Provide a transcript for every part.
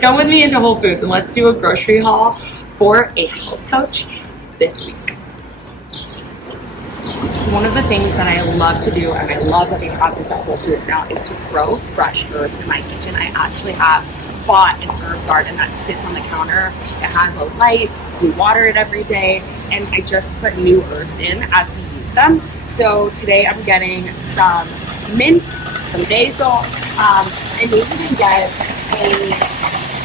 Come with me into Whole Foods and let's do a grocery haul for a health coach this week. So one of the things that I love to do, and I love that we have this at Whole Foods now, is to grow fresh herbs in my kitchen. I actually have bought an herb garden that sits on the counter. It has a light, we water it every day, and I just put new herbs in as we use them. So today I'm getting some mint, some basil, and maybe even get a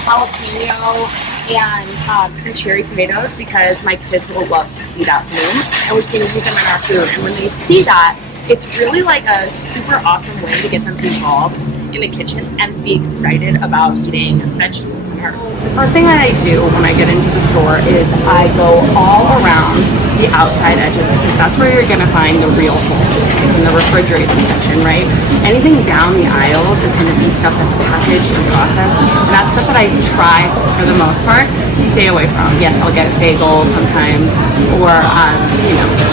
jalapeno and some cherry tomatoes because my kids will love to see that bloom, and we can use them in our food. And when they see that, it's really like a super awesome way to get them involved in the kitchen and be excited about eating vegetables and herbs. The first thing that I do when I get into the store is I go all around the outside edges because that's where you're gonna find the real whole food. It's in the refrigerated section, right? Anything down the aisles is gonna be stuff that's packaged and processed, and that's stuff that I try for the most part to stay away from. Yes, I'll get bagels sometimes or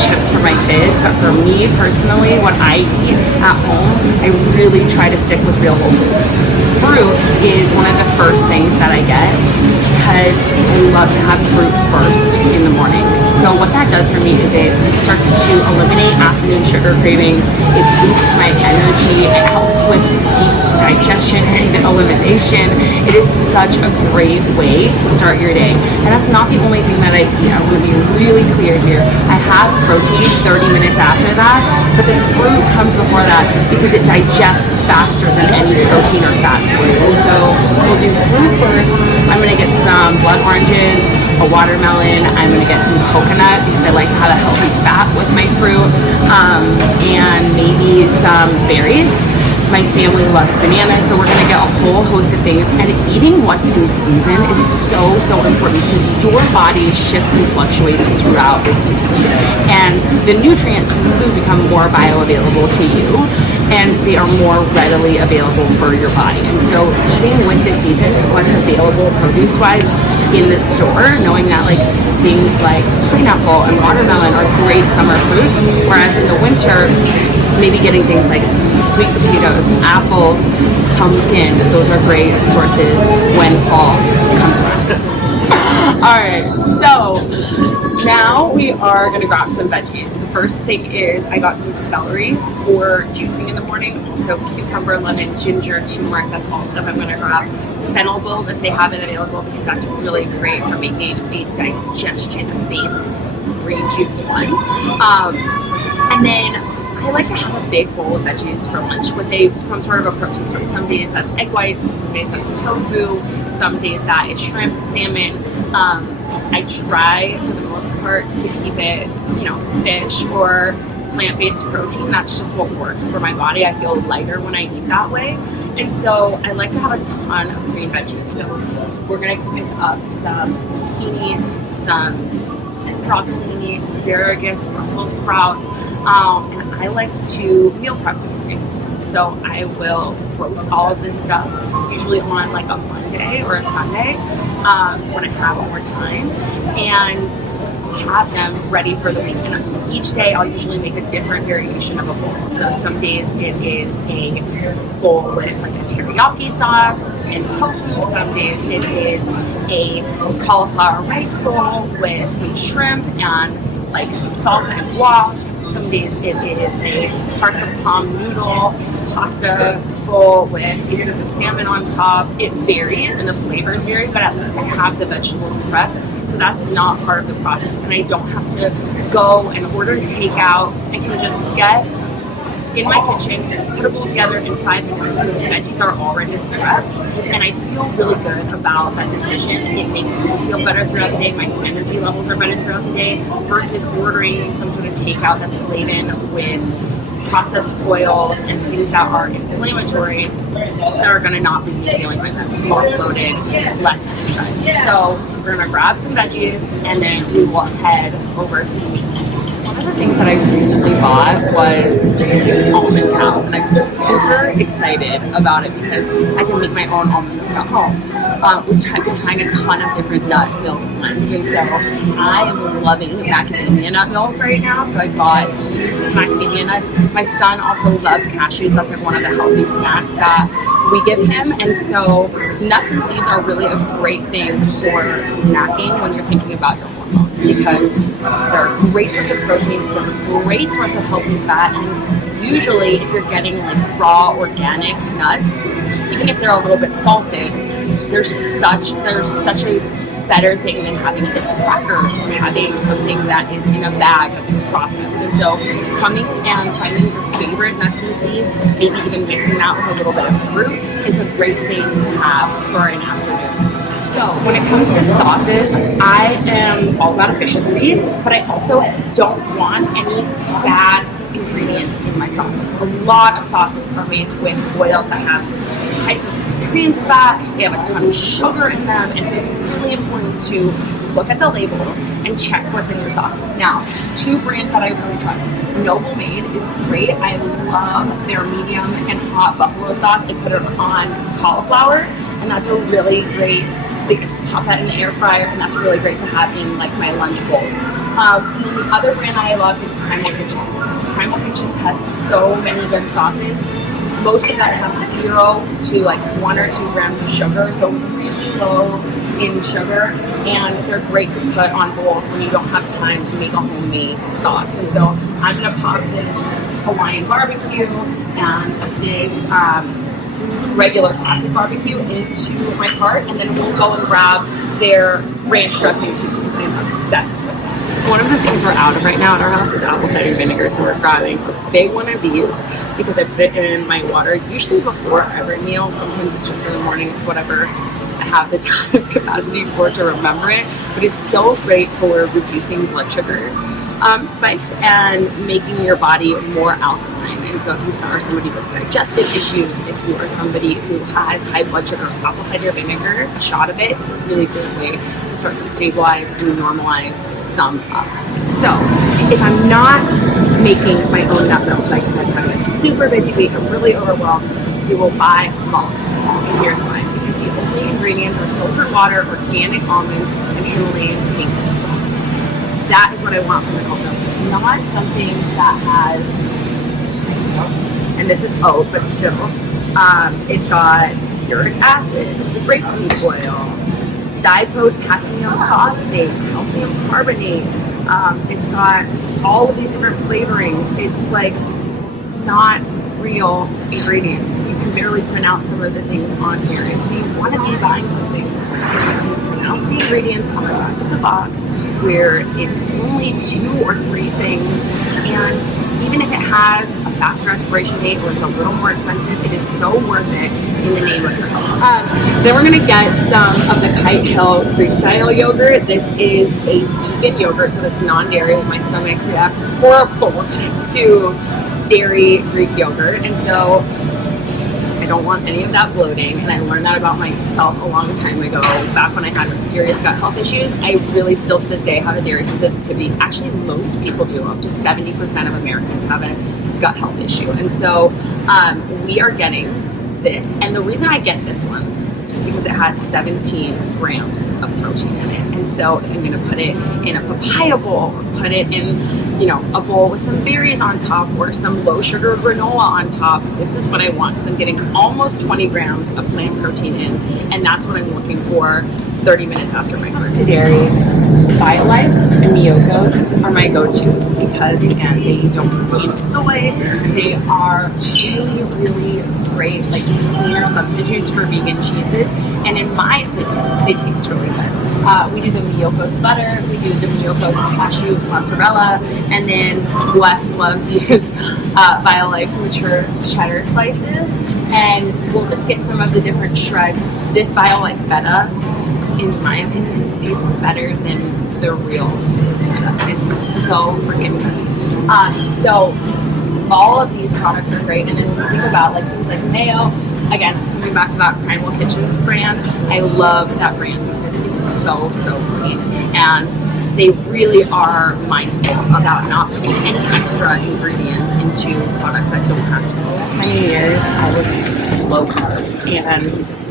chips for my kids, but for me personally, when I eat at home, I really try to stick with real whole food. Fruit is one of the first things that I get because I love to have fruit first in the morning. So what that does for me is it starts to eliminate afternoon sugar cravings, it boosts my energy, it helps with deep digestion and elimination. It is such a great way to start your day. And that's not the only thing that I eat. I'm going to be really clear here. I have protein 30 minutes after that, but the fruit comes before that because it digests faster than any protein or fat source. And so we'll do fruit first. I'm going to get some blood oranges, a watermelon. I'm going to get some coconut because I like to have a healthy fat with my fruit, and maybe some berries. My family loves bananas, so we're going to get a whole host of things. And eating what's in season is so important because your body shifts and fluctuates throughout the season. And the nutrients from the food become more bioavailable to you, and they are more readily available for your body. And so eating with the seasons, what's available produce-wise in the store, knowing that like things like pineapple and watermelon are great summer fruits, whereas in the winter, maybe getting things like sweet potatoes, apples, pumpkin, those are great sources when fall comes around. All right, so now we are gonna grab some veggies. The first thing is I got some celery for juicing in the morning, also cucumber, lemon, ginger, turmeric, that's all stuff I'm gonna grab. Fennel bulb if they have it available because that's really great for making a digestion-based green juice one. And then I like to have a big bowl of veggies for lunch with some sort of a protein source. Some days that's egg whites, some days that's tofu, some days that is shrimp, salmon. I try for the most part to keep it, fish or plant-based protein. That's just what works for my body. I feel lighter when I eat that way. And so I like to have a ton of green veggies. So we're gonna pick up some zucchini, some broccoli, asparagus, Brussels sprouts, and I like to meal prep those things. So I will roast all of this stuff, usually on like a Monday or a Sunday, when I have more time, and have them ready for the week. And each day I'll usually make a different variation of a bowl. So some days it is a bowl with like a teriyaki sauce and tofu. Some days it is a cauliflower rice bowl with some shrimp and like some salsa and guac. Some days it is a hearts of palm noodle pasta bowl with pieces of salmon on top. It varies and the flavors vary, but at least I have the vegetables prepped. So that's not part of the process. And I don't have to go and order takeout. I can just get in my kitchen, put a bowl together in 5 minutes because the veggies are already prepped. And I feel really good about that decision. It makes me feel better throughout the day. My energy levels are better throughout the day versus ordering some sort of takeout that's laden with processed oils and things that are inflammatory that are going to not leave me feeling my best, more bloated, less exercise. So we're going to grab some veggies and then we will head over to the meat. One of the things that I recently bought was the almond cow, and I'm super excited about it because I can make my own almond milk at home. I've been trying a ton of different nut milk blends, and so I am loving the macadamia nut milk right now. So I bought these macadamia nuts. My son also loves cashews. That's like one of the healthy snacks that we give him. And so nuts and seeds are really a great thing for snacking when you're thinking about your hormones, because they're a great source of protein, they're a great source of healthy fat, and usually if you're getting like raw organic nuts, even if they're a little bit salted, there's such a better thing than having either crackers or having something that is in a bag that's processed. And so coming and finding your favorite nuts and seeds, maybe even mixing that with a little bit of fruit, is a great thing to have for an afternoon. So when it comes to sauces, I am all about efficiency, but I also don't want any bad ingredients in my sauces. A lot of sauces are made with oils that have high sources of trans fat, they have a ton of sugar in them, and so it's really important to look at the labels and check what's in your sauces. Now, 2 brands that I really trust. Noble Made is great. I love their medium and hot buffalo sauce. They put it on cauliflower, and that's a really great, they just pop that in the air fryer, and that's really great to have in like my lunch bowls. The other brand that I love is Primal Kitchens. Primal Kitchens has so many good sauces. Most of them have 0 to like 1 or 2 grams of sugar, so really low in sugar, and they're great to put on bowls when you don't have time to make a homemade sauce. And so I'm gonna pop this Hawaiian barbecue and this regular classic barbecue into my cart, and then we'll go and grab their ranch dressing too, because I'm obsessed with it. One of the things we're out of right now at our house is apple cider vinegar, so we're grabbing a big one of these because I put it in my water usually before every meal. Sometimes it's just in the morning, it's whatever I have the time capacity for to remember it, but it's so great for reducing blood sugar spikes and making your body more alkaline. And so if you are somebody with digestive issues, if you are somebody who has high blood sugar, apple cider vinegar, a shot of it is a really good way to start to stabilize and normalize some up. So if I'm not making my own nut milk, like I'm having a super busy week, I'm really overwhelmed, we will buy milk. And here's why. Because the only ingredients are filtered water, organic almonds, and Himalayan pink salt. That is what I want from the milk. Not something that has, and this is oat, but still, it's got uric acid, grapeseed oil, dipotassium phosphate, calcium carbonate. It's got all of these different flavorings. It's like not real ingredients. You can barely pronounce some of the things on here, and so you want to be buying something where you can pronounce the ingredients on the back of the box, where it's only 2 or 3 things, and even if it has a faster expiration date or it's a little more expensive, it is so worth it in the name of your health. Then we're going to get some of the Kite Hill Greek style yogurt. This is a vegan yogurt, so that's non-dairy. My stomach reacts horrible to dairy Greek yogurt, and so I don't want any of that bloating, and I learned that about myself a long time ago, back when I had serious gut health issues. I really still to this day have a dairy sensitivity. Actually, most people do. Up to 70% of Americans have a gut health issue, and so we are getting this, and the reason I get this one is because it has 17 grams of protein in it. And so if I'm going to put it in a papaya bowl, or put it in, a bowl with some berries on top or some low sugar granola on top, this is what I want, because I'm getting almost 20 grams of plant protein in, and that's what I'm looking for 30 minutes after my first dairy. BioLife and Miyokos are my go-tos because, again, they don't contain soy. They are really, really great, like cleaner substitutes for vegan cheeses, and in my opinion, they taste really good. We do the Miyokos butter, we do the Miyokos cashew mozzarella, and then Wes loves these BioLife mature cheddar slices, and we'll just get some of the different shreds. This BioLife feta, in my opinion, tastes better than the real feta. It's so freaking good. So all of these products are great, and then when you think about like things like mayo, again, coming back to that Primal Kitchens brand, I love that brand because it's so clean, and they really are mindful about not putting any extra ingredients into products that don't have to be. Many years I was low carb, and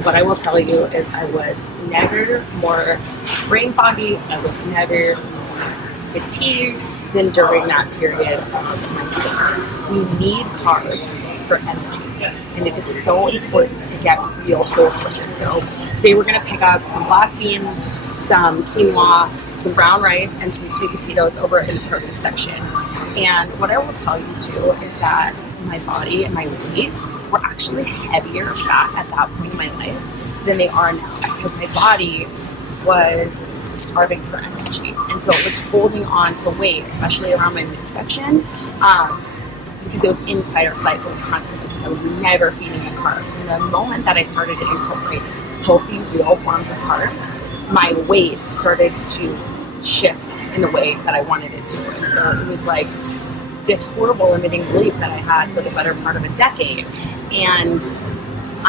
what I will tell you is I was never more brain foggy, I was never more fatigued than during that period of my life. You need carbs for energy. And it is so important to get real whole sources. So today we're going to pick up some black beans, some quinoa, some brown rice, and some sweet potatoes over in the produce section. And what I will tell you too is that my body and my weight were actually heavier back at that point in my life than they are now, because my body was starving for energy, and so it was holding on to weight, especially around my midsection, because it was in fight or flight mode constantly, because I was never feeding it carbs. And the moment that I started to incorporate healthy, real forms of carbs, my weight started to shift in the way that I wanted it to. And so it was like this horrible limiting belief that I had for the better part of a decade. And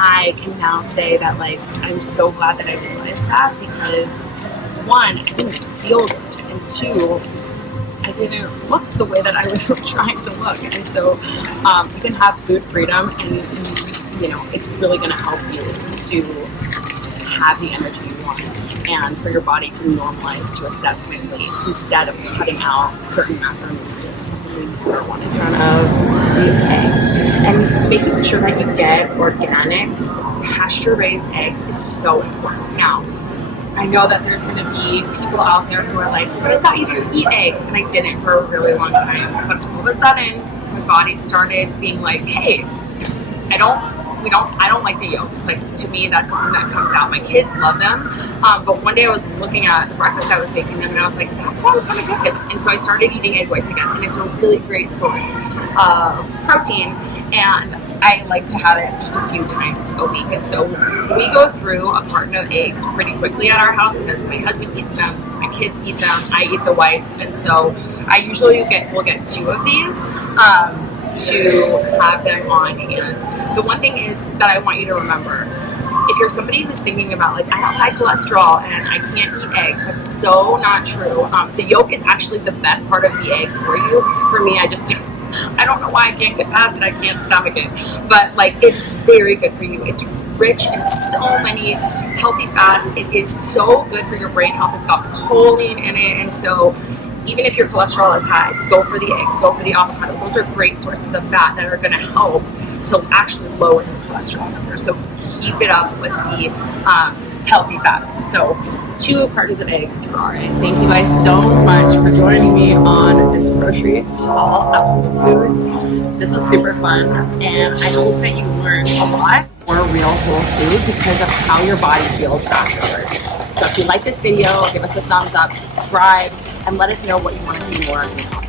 I can now say that, like, I'm so glad that I realized that, because one, I didn't feel good, and two, I didn't look the way that I was trying to look. And so you can have food freedom, and you know, it's really going to help you to have the energy you want, and for your body to normalize to a set point weight instead of cutting out certain macronutrients. Something we never want in front of the eggs, and making sure that you get organic, pasture-raised eggs is so important. Now, I know that there's going to be people out there who are like, but I thought you didn't eat eggs, and I didn't for a really long time. But all of a sudden, my body started being like, hey, I don't like the yolks. Like, to me, that's something that comes out. My kids love them, but one day I was looking at the breakfast I was making them, and I was like, that sounds kind of good. And so I started eating egg whites again, and it's a really great source of protein, and I like to have it just a few times a week. And so we go through a carton of eggs pretty quickly at our house, because my husband eats them, my kids eat them, I eat the whites, and so I usually will get 2 of these to have them on hand. The one thing is that I want you to remember, if you're somebody who's thinking about, like, I have high cholesterol and I can't eat eggs, that's so not true. The yolk is actually the best part of the egg for you. For me, I don't know why I can't get past it. I can't stomach it. But, like, it's very good for you. It's rich in so many healthy fats. It is so good for your brain health. It's got choline in it. And so even if your cholesterol is high, go for the eggs, go for the avocado. Those are great sources of fat that are going to help to actually lower your cholesterol numbers. So keep it up with the healthy fats. So 2 cartons of eggs for our eggs. Thank you guys so much for joining me on this grocery haul at Whole Foods. This was super fun, and I hope that you learned a lot more real whole food because of how your body feels afterwards. So if you like this video, give us a thumbs up, subscribe, and let us know what you want to see more of.